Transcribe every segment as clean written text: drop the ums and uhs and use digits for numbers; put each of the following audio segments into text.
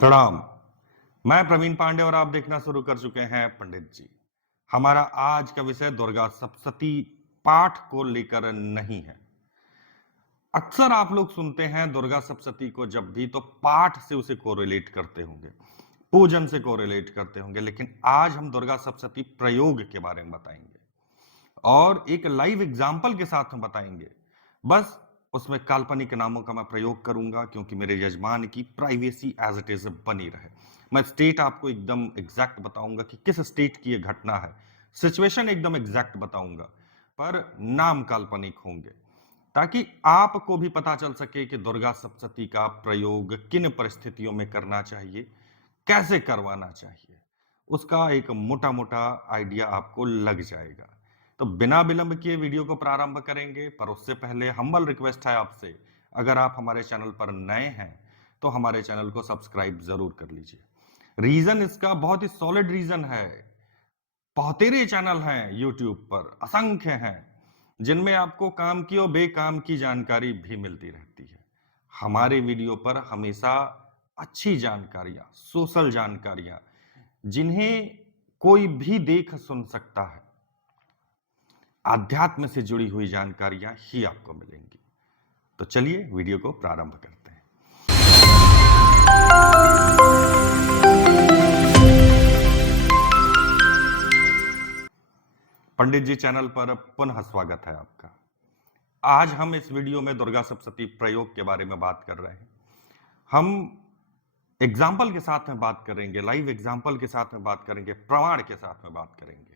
प्रणाम। मैं प्रवीण पांडे और आप देखना शुरू कर चुके हैं पंडित जी। हमारा आज का विषय दुर्गा सप्तशती पाठ को लेकर नहीं है। अक्सर आप लोग सुनते हैं दुर्गा सप्तशती को जब भी तो पाठ से उसे कोरिलेट करते होंगे, पूजन से कोरिलेट करते होंगे, लेकिन आज हम दुर्गा सप्तशती प्रयोग के बारे में बताएंगे और एक लाइव एग्जाम्पल के साथ हम बताएंगे। बस उसमें काल्पनिक नामों का मैं प्रयोग करूंगा क्योंकि मेरे यजमान की प्राइवेसी एज इट इज बनी रहे। मैं स्टेट आपको एकदम एग्जैक्ट बताऊंगा कि किस स्टेट की यह घटना है, सिचुएशन एकदम एग्जैक्ट बताऊंगा, पर नाम काल्पनिक होंगे ताकि आपको भी पता चल सके कि दुर्गा सप्तशती का प्रयोग किन परिस्थितियों में करना चाहिए, कैसे करवाना चाहिए, उसका एक मोटा मोटा आइडिया आपको लग जाएगा। तो बिना विलंब किए वीडियो को प्रारंभ करेंगे, पर उससे पहले हम्बल रिक्वेस्ट है आपसे, अगर आप हमारे चैनल पर नए हैं तो हमारे चैनल को सब्सक्राइब जरूर कर लीजिए। रीजन इसका बहुत ही सॉलिड रीजन है। बहुतेरे चैनल हैं यूट्यूब पर, असंख्य हैं, जिनमें आपको काम की और बेकाम की जानकारी भी मिलती रहती है। हमारे वीडियो पर हमेशा अच्छी जानकारियां, सोशल जानकारियां, जिन्हें कोई भी देख सुन सकता है, आध्यात्म से जुड़ी हुई जानकारियां ही आपको मिलेंगी। तो चलिए वीडियो को प्रारंभ करते हैं। पंडित जी चैनल पर पुनः स्वागत है आपका। आज हम इस वीडियो में दुर्गा सप्तशती प्रयोग के बारे में बात कर रहे हैं। हम एग्जाम्पल के साथ में बात करेंगे, लाइव एग्जाम्पल के साथ में बात करेंगे, प्रमाण के साथ में बात करेंगे।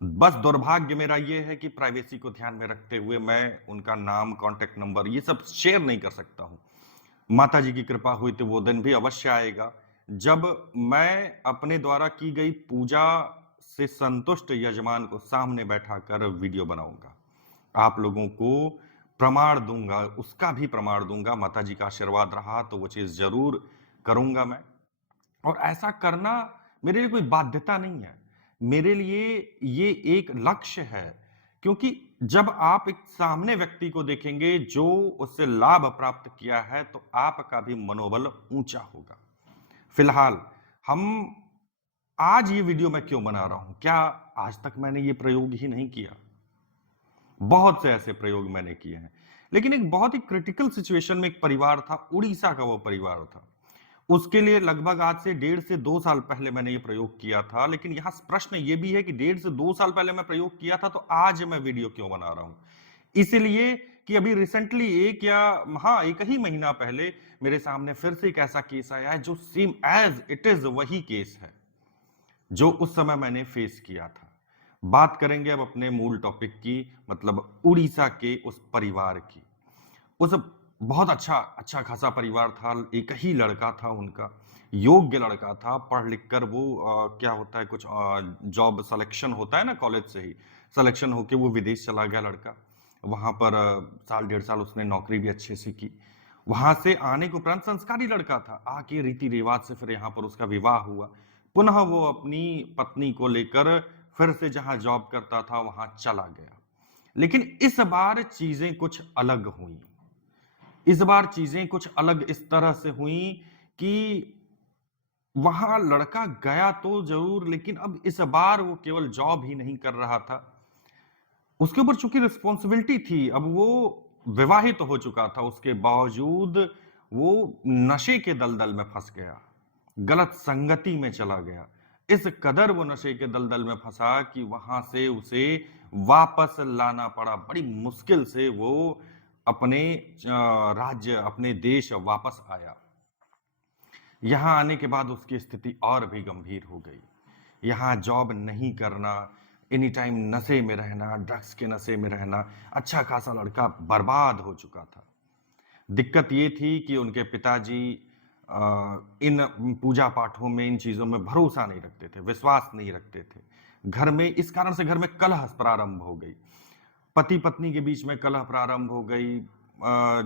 बस दुर्भाग्य मेरा यह है कि प्राइवेसी को ध्यान में रखते हुए मैं उनका नाम, कांटेक्ट नंबर ये सब शेयर नहीं कर सकता हूं। माता जी की कृपा हुई तो वो दिन भी अवश्य आएगा जब मैं अपने द्वारा की गई पूजा से संतुष्ट यजमान को सामने बैठाकर वीडियो बनाऊंगा, आप लोगों को प्रमाण दूंगा, उसका भी प्रमाण दूंगा। माता जी का आशीर्वाद रहा तो वो चीज जरूर करूंगा मैं। और ऐसा करना मेरे लिए कोई बाध्यता नहीं है, मेरे लिए ये एक लक्ष्य है, क्योंकि जब आप एक सामने व्यक्ति को देखेंगे जो उससे लाभ प्राप्त किया है तो आपका भी मनोबल ऊंचा होगा। फिलहाल हम आज ये वीडियो मैं क्यों बना रहा हूं? क्या आज तक मैंने ये प्रयोग ही नहीं किया? बहुत से ऐसे प्रयोग मैंने किए हैं, लेकिन एक बहुत ही क्रिटिकल सिचुएशन में एक परिवार था, उड़ीसा का वो परिवार था। उसके लिए लगभग आज से 1.5 से 2 साल पहले मैंने ये प्रयोग किया था। लेकिन यहां प्रश्न ये भी है कि 1.5 से 2 साल पहले मैं प्रयोग किया था तो आज मैं वीडियो क्यों बना रहा हूं? इसलिए कि अभी रिसेंटली एक ही महीना पहले मेरे सामने फिर से एक ऐसा केस आया है जो सेम एज इट इज वही केस है जो उस समय मैंने फेस किया था। बात करेंगे अब अपने मूल टॉपिक की, मतलब उड़ीसा के उस परिवार की। उस बहुत अच्छा खासा परिवार था, एक ही लड़का था उनका, योग्य लड़का था, पढ़ लिख कर वो क्या होता है, कुछ जॉब सिलेक्शन होता है ना, कॉलेज से ही सिलेक्शन होके वो विदेश चला गया लड़का। वहां पर साल 1.5 साल उसने नौकरी भी अच्छे से की। वहां से आने के उपरांत संस्कारी लड़का था, आके रीति रिवाज से फिर यहाँ पर उसका विवाह हुआ। पुनः वो अपनी पत्नी को लेकर फिर से जहां जॉब करता था वहां चला गया। लेकिन इस बार चीजें कुछ अलग हुई। इस बार चीजें कुछ अलग इस तरह से हुई कि वहां लड़का गया तो जरूर, लेकिन अब इस बार वो केवल जॉब ही नहीं कर रहा था, उसके ऊपर चूंकि रिस्पॉन्सिबिलिटी थी। अब वो विवाहित हो चुका था, उसके बावजूद वो नशे के दलदल में फंस गया, गलत संगति में चला गया। इस कदर वो नशे के दलदल में फंसा कि वहां से उसे वापस लाना पड़ा। बड़ी मुश्किल से वो अपने राज्य, अपने देश वापस आया। यहां आने के बाद उसकी स्थिति और भी गंभीर हो गई। यहां जॉब नहीं करना, एनी टाइम नशे में रहना, ड्रग्स के नशे में रहना, अच्छा खासा लड़का बर्बाद हो चुका था। दिक्कत ये थी कि उनके पिताजी इन पूजा पाठों में, इन चीजों में भरोसा नहीं रखते थे, विश्वास नहीं रखते थे। घर में इस कारण से घर में कलह प्रारंभ हो गई, पति पत्नी के बीच में कलह प्रारंभ हो गई।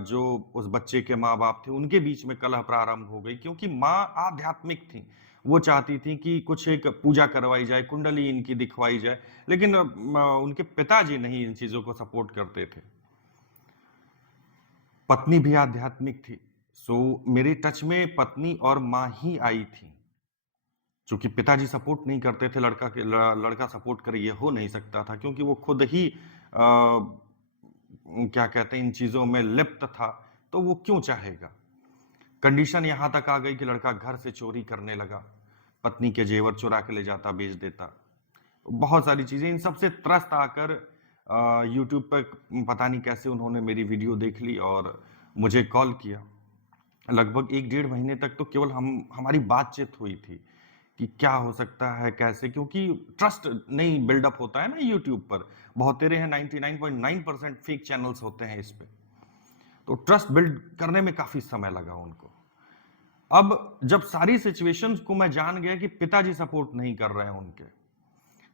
जो उस बच्चे के माँ बाप थे उनके बीच में कलह प्रारंभ हो गई, क्योंकि माँ आध्यात्मिक थी, वो चाहती थी कि कुछ एक पूजा करवाई जाए, कुंडली इनकी दिखवाई जाए, लेकिन उनके पिताजी नहीं इन चीजों को सपोर्ट करते थे। पत्नी भी आध्यात्मिक थी, सो मेरे टच में पत्नी और माँ ही आई थी। चूँकि पिताजी सपोर्ट नहीं करते थे, लड़का सपोर्ट करे ये हो नहीं सकता था, क्योंकि वो खुद ही क्या कहते हैं इन चीज़ों में लिप्त था, तो वो क्यों चाहेगा? कंडीशन यहाँ तक आ गई कि लड़का घर से चोरी करने लगा, पत्नी के जेवर चुरा के ले जाता, बेच देता। बहुत सारी चीज़ें, इन सब से त्रस्त आकर यूट्यूब पे पता नहीं कैसे उन्होंने मेरी वीडियो देख ली और मुझे कॉल किया। लगभग 1 डेढ़ महीने तक तो केवल हमारी बातचीत हुई थी कि क्या हो सकता है, कैसे, क्योंकि ट्रस्ट नहीं बिल्डअप होता है ना यूट्यूब पर। बहुत तेरे हैं 99.9% फेक चैनल्स होते हैं इस पे। तो ट्रस्ट बिल्ड करने में काफ़ी समय लगा उनको। अब जब सारी सिचुएशंस को मैं जान गया कि पिताजी सपोर्ट नहीं कर रहे हैं उनके,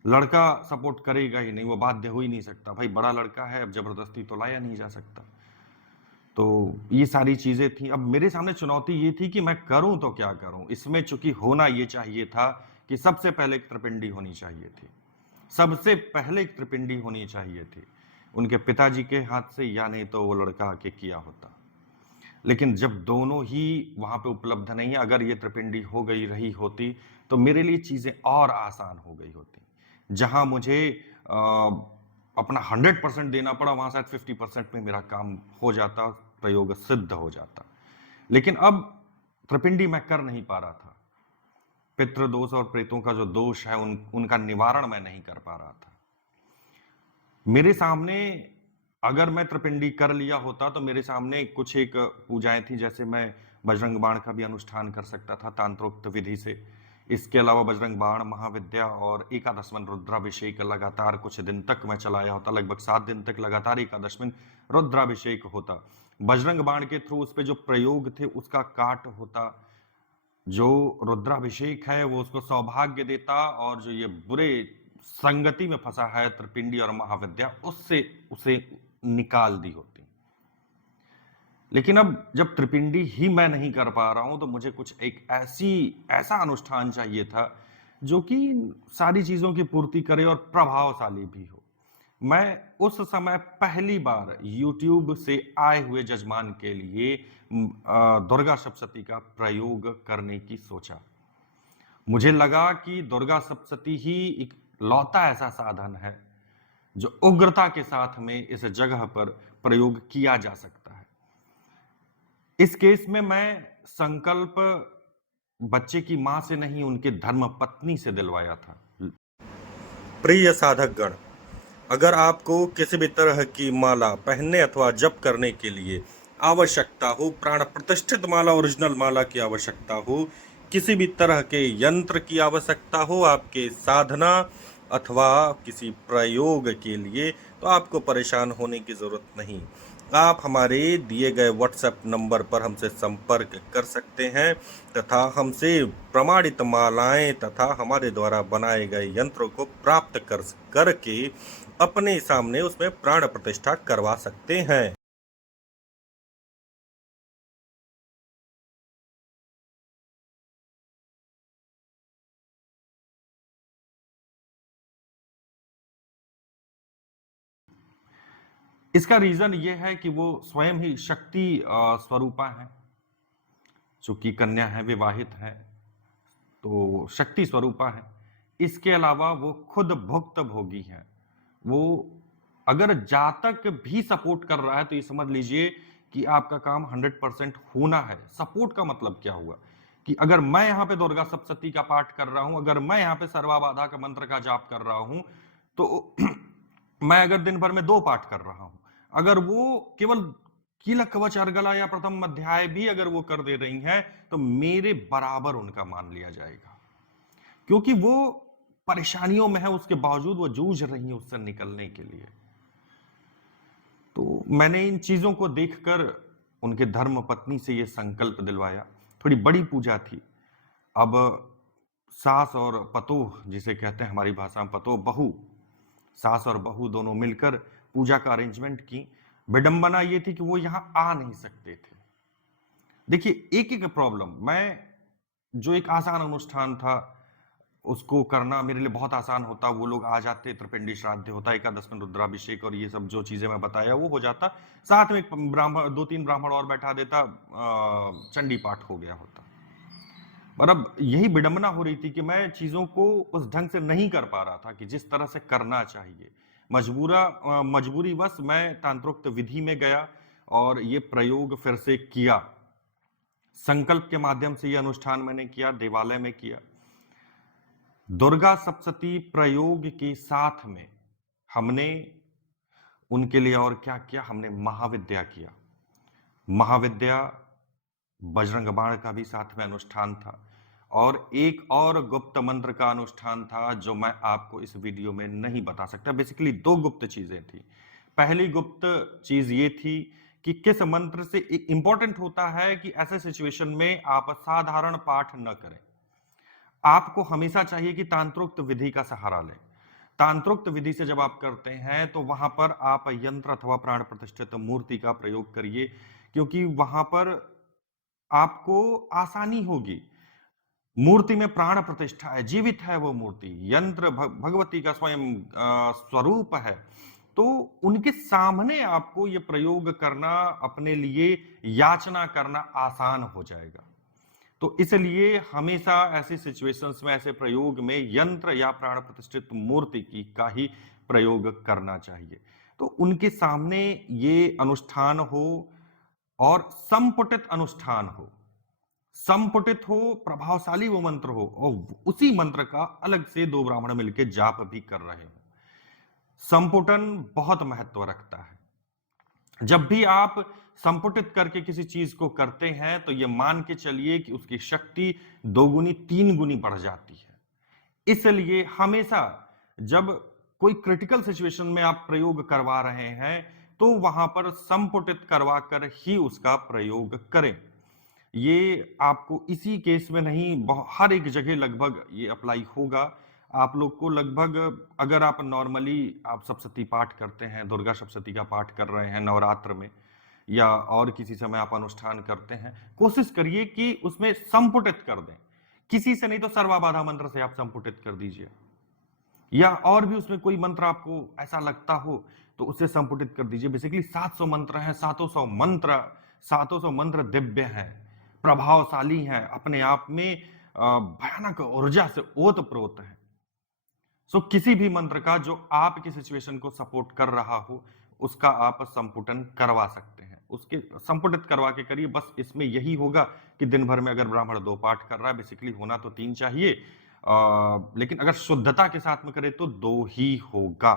लड़का सपोर्ट करेगा ही नहीं, वो बाध्य हो ही नहीं सकता। भाई बड़ा लड़का है, अब जबरदस्ती तो लाया नहीं जा सकता। तो ये सारी चीजें थी। अब मेरे सामने चुनौती ये थी कि मैं करूं तो क्या करूं। इसमें चूंकि होना ये चाहिए था कि सबसे पहले एक त्रिपिंडी होनी चाहिए थी, सबसे पहले एक त्रिपिंडी होनी चाहिए थी उनके पिताजी के हाथ से, या नहीं तो वो लड़का आके किया होता। लेकिन जब दोनों ही वहां पे उपलब्ध नहीं है, अगर ये त्रिपिंडी हो गई रही होती तो मेरे लिए चीजें और आसान हो गई होती। जहां मुझे अपना 100% देना पड़ा, वहां शायद 50% में मेरा काम हो जाता, प्रयोग सिद्ध हो जाता। लेकिन अब त्रिपिंडी मैं कर नहीं पा रहा था। पितृदोष और प्रेतों का जो दोष है उनका निवारण मैं नहीं कर पा रहा था। मेरे सामने अगर मैं त्रिपिंडी कर लिया होता तो मेरे सामने कुछ एक पूजाएं थी, जैसे मैं बजरंग बाण का भी अनुष्ठान कर सकता था तांत्रोक्त विधि से। इसके अलावा बजरंग बाण, महाविद्या और एकादशमन रुद्राभिषेक लगातार कुछ दिन तक मैं चलाया होता। लगभग 7 दिन तक लगातार एकादशमन रुद्राभिषेक होता। बजरंग बाण के थ्रू उस पे जो प्रयोग थे उसका काट होता। जो रुद्राभिषेक है वो उसको सौभाग्य देता, और जो ये बुरे संगति में फंसा है त्रिपिंडी और महाविद्या, उससे उसे निकाल दी होती। लेकिन अब जब त्रिपिंडी ही मैं नहीं कर पा रहा हूं तो मुझे कुछ एक ऐसा अनुष्ठान चाहिए था जो कि सारी चीजों की पूर्ति करे और प्रभावशाली भी हो। मैं उस समय पहली बार YouTube से आए हुए जजमान के लिए दुर्गा सप्तशती का प्रयोग करने की सोचा। मुझे लगा कि दुर्गा सप्तशती ही एक लौता ऐसा साधन है जो उग्रता के साथ में इस जगह पर प्रयोग किया जा सकता है। इस केस में मैं संकल्प बच्चे की मां से नहीं, उनके धर्म पत्नी से दिलवाया था। प्रिय साधक गण, अगर आपको किसी भी तरह की माला पहनने अथवा जप करने के लिए आवश्यकता हो, प्राण प्रतिष्ठित माला, ओरिजिनल माला की आवश्यकता हो, किसी भी तरह के यंत्र की आवश्यकता हो आपके साधना अथवा किसी प्रयोग के लिए, तो आपको परेशान होने की जरूरत नहीं। आप हमारे दिए गए व्हाट्सएप नंबर पर हमसे संपर्क कर सकते हैं तथा हमसे प्रमाणित मालाएं तथा हमारे द्वारा बनाए गए यंत्रों को प्राप्त करके अपने सामने उसमें प्राण प्रतिष्ठा करवा सकते हैं। इसका रीजन ये है कि वो स्वयं ही शक्ति स्वरूपा है। चूंकि कन्या है, विवाहित है, तो शक्ति स्वरूपा है। इसके अलावा वो खुद भुक्त भोगी है। वो अगर जातक भी सपोर्ट कर रहा है तो ये समझ लीजिए कि आपका काम 100% होना है। सपोर्ट का मतलब क्या हुआ कि अगर मैं यहाँ पे दुर्गा सप्तशती का पाठ कर रहा हूं, अगर मैं यहाँ पे सर्वाबाधा का मंत्र का जाप कर रहा हूं, तो मैं अगर दिन भर में 2 पाठ कर रहा हूं, अगर वो केवल कीलक कवच अर्गला या प्रथम अध्याय भी अगर वो कर दे रही हैं, तो मेरे बराबर उनका मान लिया जाएगा, क्योंकि वो परेशानियों में है, उसके बावजूद वो जूझ रही है उससे निकलने के लिए। तो मैंने इन चीजों को देखकर उनके धर्म पत्नी से ये संकल्प दिलवाया। थोड़ी बड़ी पूजा थी। अब सास और पतोह, जिसे कहते हैं हमारी भाषा में पतोह बहू, सास और बहू दोनों मिलकर पूजा का अरेंजमेंट की। विडंबना ये थी कि वो यहां आ नहीं सकते थे। देखिए, एक एक प्रॉब्लम, मैं जो एक आसान अनुष्ठान था उसको करना मेरे लिए बहुत आसान होता। वो लोग आ जाते, त्रिपिंडी श्राद्ध होता, एकादश में रुद्राभिषेक और ये सब जो चीजें मैं बताया वो हो जाता। साथ में एक ब्राह्मण, 2-3 ब्राह्मण और बैठा देता, चंडी पाठ हो गया होता। और अब यही विडंबना हो रही थी कि मैं चीजों को उस ढंग से नहीं कर पा रहा था कि जिस तरह से करना चाहिए। मजबूरीवश मैं तंत्रोक्त विधि में गया और ये प्रयोग फिर से किया। संकल्प के माध्यम से ये अनुष्ठान मैंने किया, देवालय में किया। दुर्गा सप्तशती प्रयोग के साथ में हमने उनके लिए और क्या किया, हमने महाविद्या किया। महाविद्या बजरंग बाण का भी साथ में अनुष्ठान था और एक और गुप्त मंत्र का अनुष्ठान था जो मैं आपको इस वीडियो में नहीं बता सकता। बेसिकली 2 गुप्त चीजें थी। पहली गुप्त चीज ये थी कि किस मंत्र से, एक इंपॉर्टेंट होता है कि ऐसे सिचुएशन में आप साधारण पाठ न करें। आपको हमेशा चाहिए कि तांत्रोक्त विधि का सहारा लें। तांत्रोक्त विधि से जब आप करते हैं तो वहां पर आप यंत्र अथवा प्राण प्रतिष्ठित मूर्ति का प्रयोग करिए, क्योंकि वहां पर आपको आसानी होगी। मूर्ति में प्राण प्रतिष्ठा है, जीवित है वो मूर्ति, यंत्र भगवती का स्वयं स्वरूप है। तो उनके सामने आपको ये प्रयोग करना, अपने लिए याचना करना आसान हो जाएगा। तो इसलिए हमेशा ऐसी सिचुएशंस में, ऐसे प्रयोग में यंत्र या प्राण प्रतिष्ठित मूर्ति की का ही प्रयोग करना चाहिए। तो उनके सामने ये अनुष्ठान हो और संपुटित अनुष्ठान हो, संपुटित हो, प्रभावशाली वो मंत्र हो और उसी मंत्र का अलग से 2 ब्राह्मण मिलकर जाप भी कर रहे हो। संपुटन बहुत महत्व रखता है। जब भी आप संपुटित करके किसी चीज को करते हैं तो यह मान के चलिए कि उसकी शक्ति 2 गुनी 3 गुनी बढ़ जाती है। इसलिए हमेशा जब कोई क्रिटिकल सिचुएशन में आप प्रयोग करवा रहे हैं तो वहां पर संपुटित करवा कर ही उसका प्रयोग करें। ये आपको इसी केस में नहीं, हर एक जगह लगभग ये अप्लाई होगा। आप लोग को लगभग, अगर आप नॉर्मली आप सप्तशती पाठ करते हैं, दुर्गा सप्तशती का पाठ कर रहे हैं नवरात्र में या और किसी समय आप अनुष्ठान करते हैं, कोशिश करिए कि उसमें संपुटित कर दें। किसी से नहीं तो सर्वाबाधा मंत्र से आप संपुटित कर दीजिए, या और भी उसमें कोई मंत्र आपको ऐसा लगता हो तो उसे संपुटित कर दीजिए। बेसिकली 700 मंत्र हैं, 700 मंत्र दिव्य हैं, प्रभावशाली हैं, अपने आप में भयानक ऊर्जा से ओतप्रोत है। सो किसी भी मंत्र का जो आपकी सिचुएशन को सपोर्ट कर रहा हो उसका आप संपुटन करवा सकते हैं, उसके संपुटित करवा के करिए। बस इसमें यही होगा कि दिन भर में अगर ब्राह्मण 2 पाठ कर रहा है, बेसिकली होना तो 3 चाहिए, लेकिन अगर शुद्धता के साथ में करे तो 2 ही होगा।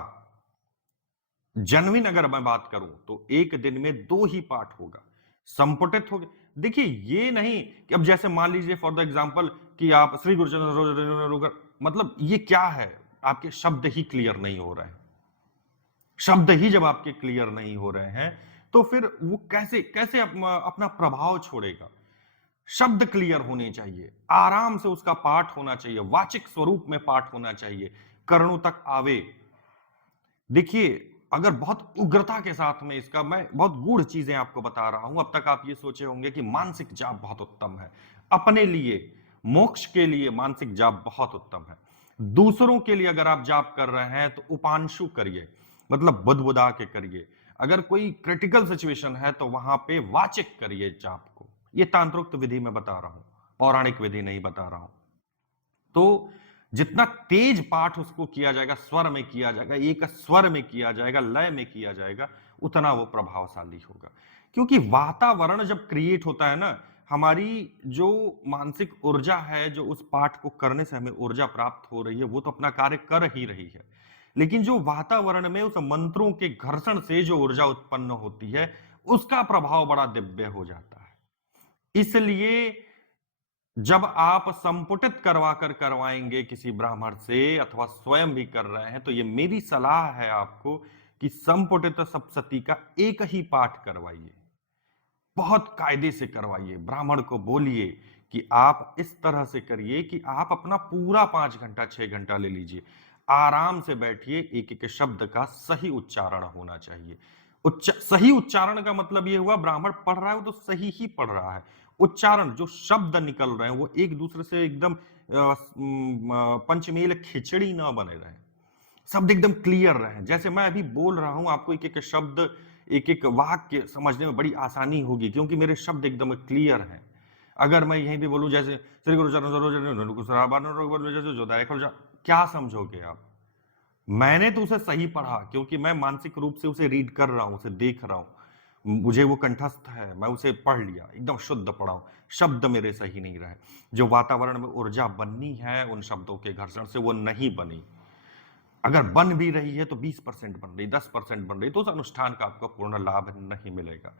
जेन्युइन अगर मैं बात करूं तो एक दिन में 2 ही पाठ होगा, संपुटित होगा। देखिए ये नहीं कि अब जैसे मान लीजिए फॉर द एग्जांपल कि आप श्री गुरुचरण, मतलब ये क्या है, आपके शब्द ही क्लियर नहीं हो रहे हैं। शब्द ही जब आपके क्लियर नहीं हो रहे हैं तो फिर वो कैसे कैसे अपना प्रभाव छोड़ेगा। शब्द क्लियर होने चाहिए, आराम से उसका पाठ होना चाहिए, वाचिक स्वरूप में पाठ होना चाहिए, कर्णों तक आवे। देखिए अगर बहुत उग्रता के साथ में, इसका मैं बहुत गूढ़ चीजें आपको बता रहा हूं। अब तक आप ये सोचे होंगे कि मानसिक जाप बहुत उत्तम है, अपने लिए मोक्ष के लिए मानसिक जाप बहुत उत्तम है। दूसरों के लिए अगर आप जाप कर रहे हैं तो उपांशु करिए, मतलब बुदबुदा के करिए। अगर कोई क्रिटिकल सिचुएशन है तो वहां पे वाचिक करिए जाप को। ये तांत्रोक्त विधि में बता रहा हूं, पौराणिक विधि नहीं बता रहा हूं। तो जितना तेज पाठ उसको किया जाएगा, स्वर में किया जाएगा, एक स्वर में किया जाएगा, लय में किया जाएगा, उतना वो प्रभावशाली होगा। क्योंकि वातावरण जब क्रिएट होता है ना, हमारी जो मानसिक ऊर्जा है, जो उस पाठ को करने से हमें ऊर्जा प्राप्त हो रही है, वो तो अपना कार्य कर ही रही है। लेकिन जो वातावरण में उस मंत्रों के घर्षण से जो ऊर्जा उत्पन्न होती है, उसका प्रभाव बड़ा दिव्य हो जाता है। इसलिए जब आप संपुटित करवा कर करवाएंगे किसी ब्राह्मण से अथवा स्वयं भी कर रहे हैं तो ये मेरी सलाह है आपको कि संपुटित सप्तशती का एक ही पाठ करवाइए, बहुत कायदे से करवाइए। ब्राह्मण को बोलिए कि आप इस तरह से करिए कि आप अपना पूरा 5 घंटा 6 घंटा ले लीजिए, आराम से बैठिए, एक एक शब्द का सही उच्चारण होना चाहिए। सही उच्चारण का मतलब ये हुआ ब्राह्मण पढ़ रहा है वो तो सही ही पढ़ रहा है, उच्चारण, जो शब्द निकल रहे हैं वो एक दूसरे से एकदम पंचमेल खिचड़ी ना बने रहे, शब्द एकदम क्लियर रहे। जैसे मैं अभी बोल रहा हूं, आपको एक एक शब्द, एक एक वाक्य समझने में बड़ी आसानी होगी, क्योंकि मेरे शब्द एकदम क्लियर हैं। अगर मैं यहीं भी बोलूं जैसे श्री गुरु चरण सरोज जैसे जो दायक, क्या समझोगे आप? मैंने तो उसे सही पढ़ा, क्योंकि मैं मानसिक रूप से उसे रीड कर रहा हूं, उसे देख रहा हूं, मुझे वो कंठस्थ है, मैं उसे पढ़ लिया, एकदम शुद्ध पढ़ा हूं। शब्द मेरे सही नहीं रहे, जो वातावरण में ऊर्जा बननी है उन शब्दों के घर्षण से वो नहीं बनी। अगर बन भी रही है तो 20% बन रही, 10% बन रही, तो उस अनुष्ठान का आपको पूर्ण लाभ नहीं मिलेगा।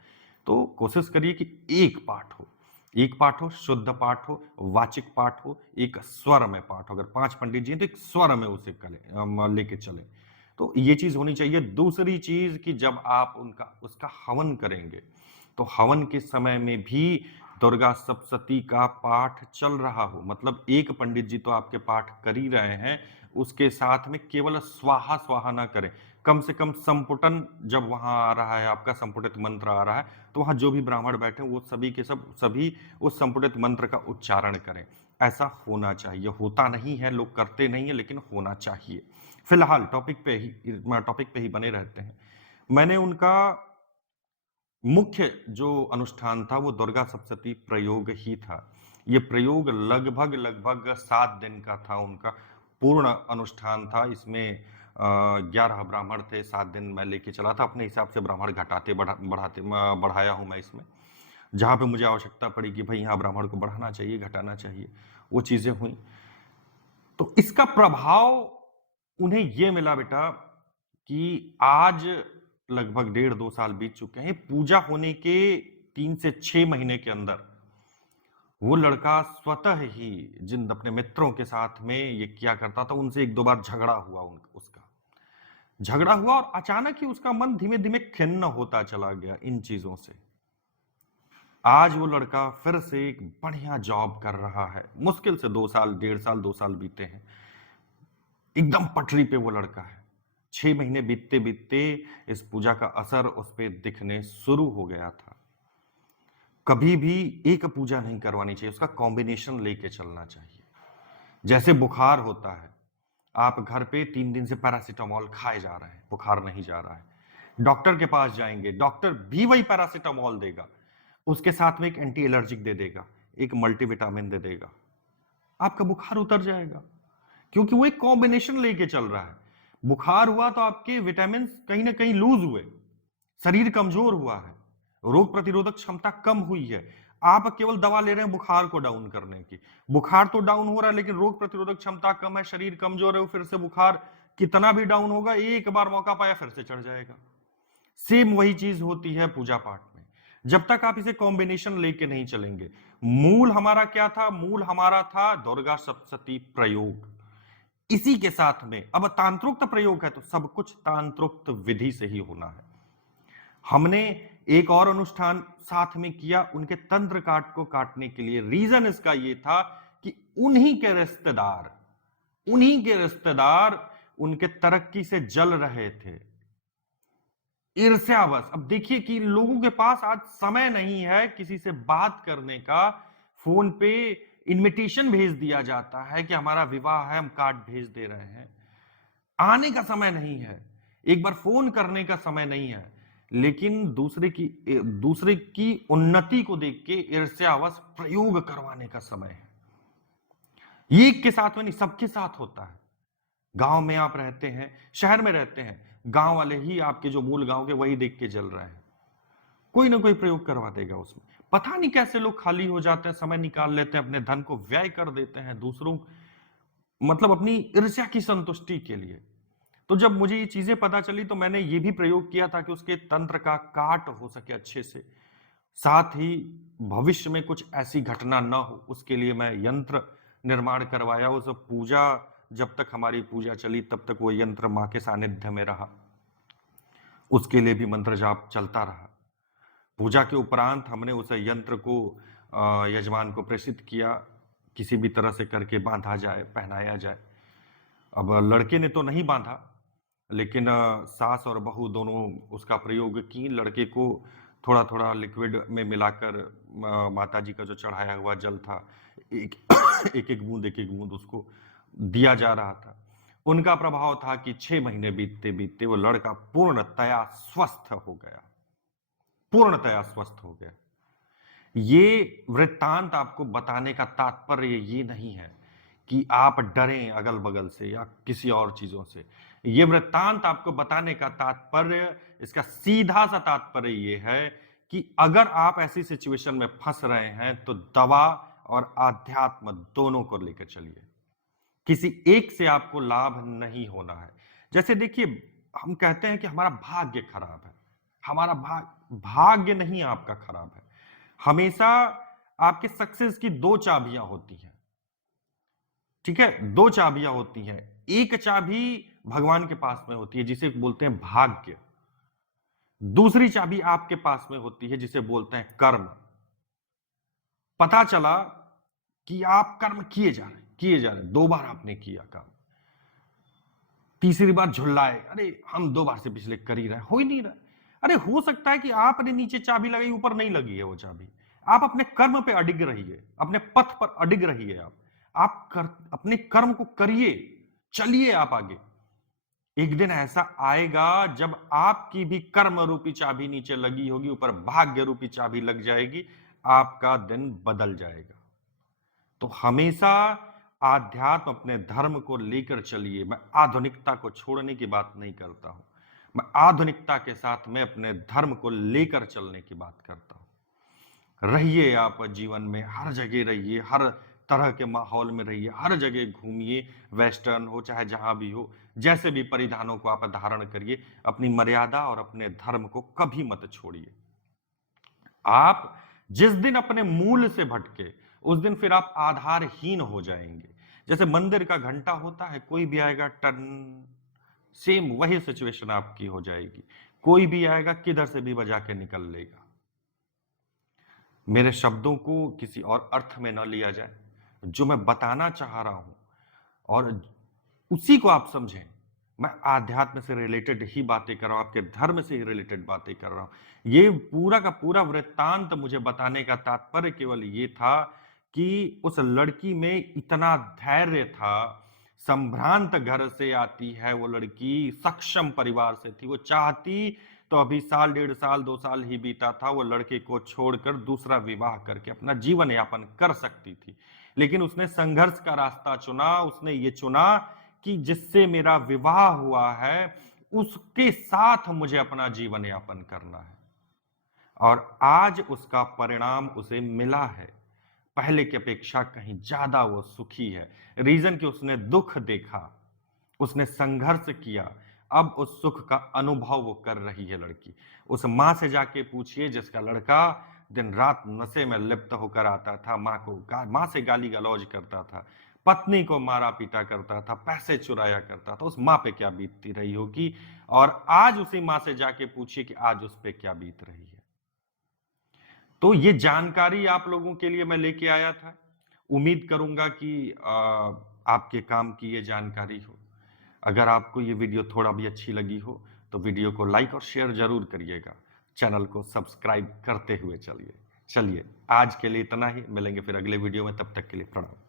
तो कोशिश करिए कि एक पाठ हो, एक पाठ हो, शुद्ध पाठ हो, वाचिक पाठ हो, एक स्वर में पाठ हो। अगर 5 पंडित जी हैं तो एक स्वर में उसे लेके चले, तो ये चीज होनी चाहिए। दूसरी चीज कि जब आप उनका उसका हवन करेंगे, तो हवन के समय में भी दुर्गा सप्तशती का पाठ चल रहा हो, मतलब एक पंडित जी तो आपके पाठ कर ही रहे हैं, उसके साथ में केवल स्वाहा स्वाहा ना करें, कम से कम संपुटन, जब वहां आ रहा है आपका संपुटित मंत्र आ रहा है, तो वहां जो भी ब्राह्मण बैठे वो सभी के सब सभी उस संपुटित मंत्र का उच्चारण करें। ऐसा होना चाहिए, होता नहीं है, लोग करते नहीं है, लेकिन होना चाहिए। फिलहाल टॉपिक पे ही बने रहते हैं। मैंने उनका मुख्य जो अनुष्ठान था वो दुर्गा सप्तशती प्रयोग ही था। ये प्रयोग लगभग लगभग 7 दिन का था, उनका पूर्ण अनुष्ठान था। इसमें 11 ब्राह्मण थे, 7 दिन मैं लेके चला था, अपने हिसाब से ब्राह्मण घटाते बढ़ाया हूं मैं इसमें। जहां पे मुझे आवश्यकता पड़ी कि भाई यहाँ ब्राह्मण को बढ़ाना चाहिए, घटाना चाहिए, वो चीजें हुई। तो इसका प्रभाव उन्हें ये मिला बेटा कि आज लगभग 1.5-2 साल बीत चुके हैं, पूजा होने के 3 से 6 महीने के अंदर वो लड़का स्वतः ही जिन अपने मित्रों के साथ में ये किया करता था, उनसे 1-2 बार झगड़ा हुआ, उसका झगड़ा हुआ, और अचानक ही उसका मन धीमे धीमे खिन्न होता चला गया इन चीजों से। आज वो लड़का फिर से एक बढ़िया जॉब कर रहा है, मुश्किल से 2 साल, 1.5 साल, 2 साल बीते हैं, एकदम पटरी पे वो लड़का है। 6 महीने बीतते बीतते इस पूजा का असर उस पर दिखने शुरू हो गया था। कभी भी एक पूजा नहीं करवानी चाहिए, उसका कॉम्बिनेशन लेके चलना चाहिए। जैसे बुखार होता है, आप घर पे 3 दिन से पैरासीटामोल खाए जा रहे हैं, बुखार नहीं जा रहा है, डॉक्टर के पास जाएंगे, डॉक्टर भी वही पैरासीटामोल देगा, उसके साथ में एक एंटी एलर्जिक दे देगा, एक मल्टीविटामिन दे देगा, आपका बुखार उतर जाएगा, क्योंकि वो एक कॉम्बिनेशन लेके चल रहा है। बुखार हुआ तो आपके विटामिन कहीं ना कहीं लूज हुए, शरीर कमजोर हुआ है, रोग प्रतिरोधक क्षमता कम हुई है। आप केवल दवा ले रहे हैं बुखार को डाउन करने की, बुखार तो डाउन हो रहा है, लेकिन रोग प्रतिरोधक क्षमता कम है, शरीर कमजोर है, फिर से बुखार कितना भी डाउन होगा, एक बार मौका पाया फिर से चढ़ जाएगा। सेम वही चीज होती है पूजा पाठ में। जब तक आप इसे कॉम्बिनेशन लेके नहीं चलेंगे, मूल हमारा क्या था? मूल हमारा था दुर्गा सप्तशती प्रयोग। इसी के साथ में अब तांत्रोक्त प्रयोग है, तो सब कुछ तांत्रोक्त विधि से ही होना है। हमने एक और अनुष्ठान साथ में किया, उनके तंत्र काट को काटने के लिए। रीजन इसका यह था कि उन्हीं के रिश्तेदार उनके तरक्की से जल रहे थे, ईर्ष्यावश। अब देखिए कि लोगों के पास आज समय नहीं है किसी से बात करने का, फोन पे इनविटेशन भेज दिया जाता है कि हमारा विवाह है, हम कार्ड भेज दे रहे हैं, आने का समय नहीं है, एक बार फोन करने का समय नहीं है, लेकिन दूसरे की उन्नति को देख के ईर्ष्यावश प्रयोग करवाने का समय है। ये एक के साथ में नहीं, सबके साथ होता है। गांव में आप रहते हैं, शहर में रहते हैं, गांव वाले ही आपके जो मूल गांव के वही देख के जल रहे हैं, कोई ना कोई प्रयोग करवा देगा उसमें। पता नहीं कैसे लोग खाली हो जाते हैं, समय निकाल लेते हैं, अपने धन को व्यय कर देते हैं दूसरों, मतलब अपनी ईर्ष्या की संतुष्टि के लिए। तो जब मुझे ये चीजें पता चली तो मैंने ये भी प्रयोग किया था कि उसके तंत्र का काट हो सके अच्छे से, साथ ही भविष्य में कुछ ऐसी घटना ना हो उसके लिए मैं यंत्र निर्माण करवाया। उस पूजा, जब तक हमारी पूजा चली तब तक वो यंत्र मां के सानिध्य में रहा, उसके लिए भी मंत्र जाप चलता रहा। पूजा के उपरांत हमने उस यंत्र को यजमान को प्रेषित किया, किसी भी तरह से करके बांधा जाए, पहनाया जाए। अब लड़के ने तो नहीं बांधा, लेकिन सास और बहू दोनों उसका प्रयोग की। लड़के को थोड़ा थोड़ा लिक्विड में मिलाकर माता जी का जो चढ़ाया हुआ जल था, एक एक एक बूंद उसको दिया जा रहा था। उनका प्रभाव था कि 6 महीने बीतते बीतते वो लड़का पूर्णतया स्वस्थ हो गया, पूर्णतया स्वस्थ हो गया। ये वृत्तांत आपको बताने का तात्पर्य ये नहीं है कि आप डरें अगल-बगल से या किसी और चीजों से। ये वृत्तांत आपको बताने का तात्पर्य, इसका सीधा-सा तात्पर्य ये है कि अगर आप ऐसी सिचुएशन में फंस रहे हैं, तो दवा और आध्यात्म दोनों को लेकर चलिए। किसी एक से आपको लाभ नहीं होना है। जैसे देखिए, हम कहते हैं कि हमारा भाग्य खराब है। हमारा भाग्य नहीं आपका खराब है। हमेशा आपके सक्सेस की 2 चाबियां होती हैं। ठीक है? 2 चाबियां होती हैं। एक चाबी भगवान के पास में होती है, जिसे बोलते हैं भाग्य। दूसरी चाबी आपके पास में होती है, जिसे बोलते हैं कर्म। पता चला कि आप कर्म किए जा रहे हैं, 2 बार आपने किया काम। तीसरी बार झुल्लाए, अरे हम 2 बार से पिछले कर ही रहे, हो ही नहीं रहा। अरे हो सकता है कि आपने नीचे चाबी लगाई, ऊपर नहीं लगी है वो चाबी। आप अपने कर्म पे अडिग रहिए, अपने पथ पर अडिग रहिए। अपने कर्म को करिए, चलिए आप आगे। एक दिन ऐसा आएगा जब आपकी भी कर्म रूपी चाबी नीचे लगी होगी, ऊपर भाग्य रूपी चाबी लग जाएगी, आपका दिन बदल जाएगा। तो हमेशा आध्यात्म, अपने धर्म को लेकर चलिए। मैं आधुनिकता को छोड़ने की बात नहीं करता हूं, मैं आधुनिकता के साथ में अपने धर्म को लेकर चलने की बात करता हूं। रहिए आप जीवन में, हर जगह रहिए, हर तरह के माहौल में रहिए, हर जगह घूमिए, वेस्टर्न हो चाहे जहां भी हो, जैसे भी परिधानों को आप धारण करिए। अपनी मर्यादा और अपने धर्म को कभी मत छोड़िए। आप जिस दिन अपने मूल से भटके, उस दिन फिर आप आधारहीन हो जाएंगे। जैसे मंदिर का घंटा होता है, कोई भी आएगा टन, सेम वही सिचुएशन आपकी हो जाएगी। कोई भी आएगा, किधर से भी बजा के निकल लेगा। मेरे शब्दों को किसी और अर्थ में न लिया जाए। जो मैं बताना चाह रहा हूं और उसी को आप समझें। मैं आध्यात्म से रिलेटेड ही बातें कर रहा हूं, आपके धर्म से ही रिलेटेड बातें कर रहा हूं। ये पूरा का पूरा वृत्तांत मुझे बताने का तात्पर्य केवल ये था कि उस लड़की में इतना धैर्य था। संभ्रांत घर से आती है वो लड़की, सक्षम परिवार से थी। वो चाहती तो अभी साल, 1.5 साल, 2 साल ही बीता था, वो लड़के को छोड़कर दूसरा विवाह करके अपना जीवन यापन कर सकती थी। लेकिन उसने संघर्ष का रास्ता चुना। उसने ये चुना कि जिससे मेरा विवाह हुआ है, उसके साथ मुझे अपना जीवन यापन करना है। और आज उसका परिणाम उसे मिला है। पहले की अपेक्षा कहीं ज्यादा वो सुखी है। रीजन कि उसने दुख देखा, उसने संघर्ष किया। अब उस सुख का अनुभव वो कर रही है लड़की। उस मां से जाके पूछिए जिसका लड़का दिन रात नशे में लिप्त होकर आता था, मां से गाली गलौज करता था, पत्नी को मारा पीटा करता था, पैसे चुराया करता था। उस मां पे क्या बीतती रही होगी। और आज उसी मां से जाके पूछिए कि आज उस पे क्या बीत रही है। तो ये जानकारी आप लोगों के लिए मैं लेके आया था। उम्मीद करूंगा कि आपके काम की ये जानकारी हो। अगर आपको ये वीडियो थोड़ा भी अच्छी लगी हो, तो वीडियो को लाइक और शेयर जरूर करिएगा। चैनल को सब्सक्राइब करते हुए चलिए। आज के लिए इतना ही, मिलेंगे फिर अगले वीडियो में। तब तक के लिए प्रणाम।